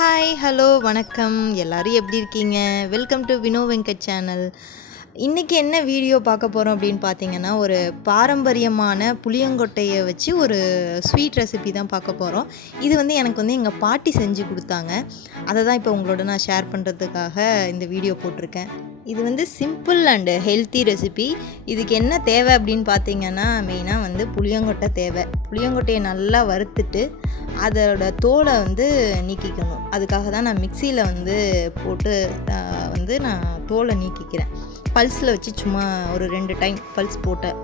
Hi hello வணக்கம் எல்லோரும் எப்படி இருக்கீங்க? Welcome to Vino Venkat channel. இன்றைக்கி என்ன வீடியோ பார்க்க போகிறோம் அப்படின்னு பார்த்தீங்கன்னா, ஒரு பாரம்பரியமான புளியங்கொட்டையை வச்சு ஒரு ஸ்வீட் ரெசிபி தான் பார்க்க போகிறோம். இது எனக்கு எங்கள் பாட்டி செஞ்சு கொடுத்தாங்க. அதை தான் இப்போ உங்களோட நான் ஷேர் பண்ணுறதுக்காக இந்த வீடியோ போட்டிருக்கேன். இது சிம்பிள் அண்டு ஹெல்த்தி ரெசிபி. இதுக்கு என்ன தேவை அப்படின்னு பார்த்தீங்கன்னா, மெயினாக புளியங்கொட்டை தேவை. புளியங்கொட்டையை நல்லா வறுத்துட்டு அதோட தோலை நீக்கிக்கணும். அதுக்காக தான் நான் மிக்சியில் போட்டு நான் தோலை நீக்கிக்கிறேன். பல்ஸில் வச்சு சும்மா ஒரு 2 டைம் பல்ஸ் போட்டேன்.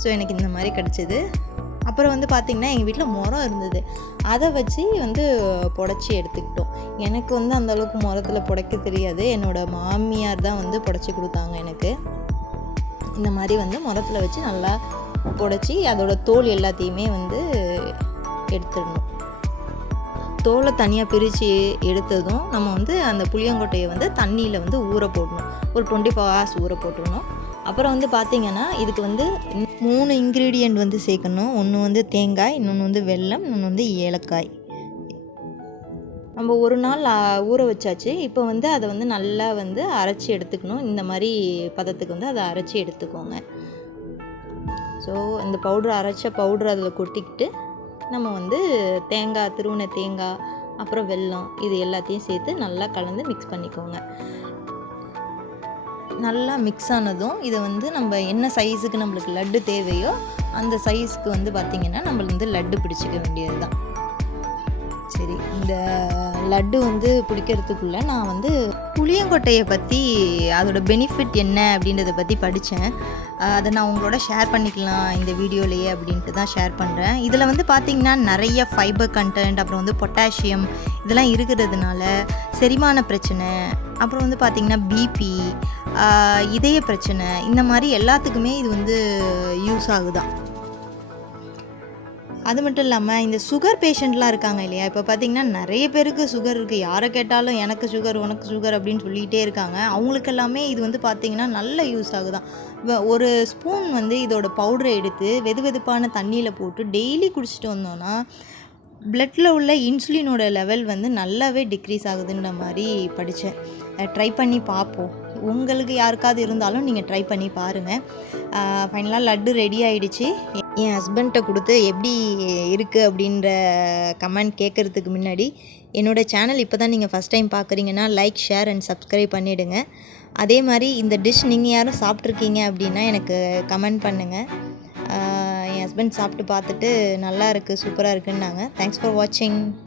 ஸோ எனக்கு இந்த மாதிரி கிடச்சிது. அப்புறம் பார்த்திங்கன்னா எங்கள் வீட்டில் முறம் இருந்தது. அதை வச்சு புடச்சி எடுத்துக்கிட்டோம். எனக்கு அந்தளவுக்கு முறத்தில் புடைக்க தெரியாது. என்னோடய மாமியார் தான் புடச்சி கொடுத்தாங்க எனக்கு. இந்த மாதிரி முறத்தில் வச்சு நல்லா புடச்சி அதோட தோல் எல்லாத்தையுமே எடுத்துடணும். தோலை தனியாக பிரித்து எடுத்ததும் நம்ம அந்த புளியங்கொட்டையை தண்ணியில் ஊற போடணும். ஒரு 24 hours ஊற போட்டுடணும். அப்புறம் பார்த்திங்கன்னா இதுக்கு 3 இன்க்ரீடியண்ட் சேர்க்கணும். ஒன்று தேங்காய், இன்னொன்று வெல்லம், இன்னொன்று ஏலக்காய். நம்ம ஒரு நாள் ஊற வச்சாச்சு. இப்போ அதை நல்லா அரைச்சி எடுத்துக்கணும். இந்த மாதிரி பதத்துக்கு அதை அரைச்சி எடுத்துக்கோங்க. ஸோ இந்த அரைச்ச பவுட்ரு அதில் கொட்டிக்கிட்டு நம்ம தேங்காய், துருவின தேங்காய், அப்புறம் வெல்லம், இது எல்லாத்தையும் சேர்த்து நல்லா கலந்து மிக்ஸ் பண்ணிக்கோங்க. நல்லா மிக்ஸ் ஆனதும் இதை நம்ம என்ன சைஸுக்கு நம்மளுக்கு லட்டு தேவையோ அந்த சைஸுக்கு பார்த்திங்கன்னா நம்ம லட்டு பிடிச்சிக்க வேண்டியது தான். சரி, இந்த லட்டு பிடிக்கிறதுக்குள்ளே நான் புளியங்கொட்டையை பற்றி அதோட பெனிஃபிட் என்ன அப்படின்றத பற்றி படித்தேன். அதை நான் உங்களோட ஷேர் பண்ணிக்கலாம் இந்த வீடியோலையே அப்படின்ட்டு தான் ஷேர் பண்ணுறேன். இதில் பார்த்திங்கன்னா நிறைய ஃபைபர் கண்டென்ட், அப்புறம் பொட்டாசியம் இதெல்லாம் இருக்கிறதுனால செரிமான பிரச்சனை, அப்புறம் பார்த்திங்கன்னா பிபி, இதய பிரச்சனை, இந்த மாதிரி எல்லாத்துக்குமே இது யூஸ் ஆகுதான். அது மட்டும் இல்லாமல் இந்த சுகர் பேஷண்ட்லாம் இருக்காங்க இல்லையா, இப்போ பார்த்திங்கன்னா நிறைய பேருக்கு சுகர் இருக்குது. யாரை கேட்டாலும் எனக்கு சுகர், உனக்கு சுகர் அப்படின்னு சொல்லிகிட்டே இருக்காங்க. அவங்களுக்கெல்லாமே இது பார்த்திங்கன்னா நல்ல யூஸ் ஆகுதான். ஒரு ஸ்பூன் இதோட பவுடரை எடுத்து வெதுவெதுப்பான தண்ணியில் போட்டு டெய்லி குடிச்சிட்டு வந்தோன்னா பிளட்டில் உள்ள இன்சுலினோட லெவல் நல்லாவே டிக்ரீஸ் ஆகுதுன்ற மாதிரி படித்தேன். ட்ரை பண்ணி பார்ப்போம். உங்களுக்கு யாருக்காவது இருந்தாலும் நீங்கள் ட்ரை பண்ணி பாருங்கள். ஃபைனலாக லட்டு ரெடி ஆகிடுச்சு. என் ஹஸ்பண்ட்டை கொடுத்து எப்படி இருக்குது அப்படின்ற கமெண்ட் கேட்குறதுக்கு முன்னாடி என்னோடய சேனல் இப்போ தான் நீங்கள் ஃபஸ்ட் டைம் பார்க்குறீங்கன்னா லைக், ஷேர் அண்ட் சப்ஸ்கிரைப் பண்ணிவிடுங்க. அதே மாதிரி இந்த டிஷ் நீங்கள் யாரும் சாப்பிட்ருக்கீங்க அப்படின்னா எனக்கு கமெண்ட் பண்ணுங்கள். என் ஹஸ்பண்ட் சாப்பிட்டு பார்த்துட்டு நல்லா இருக்குது, சூப்பராக இருக்குன்னாங்க. தேங்க்ஸ் ஃபார் வாட்சிங்.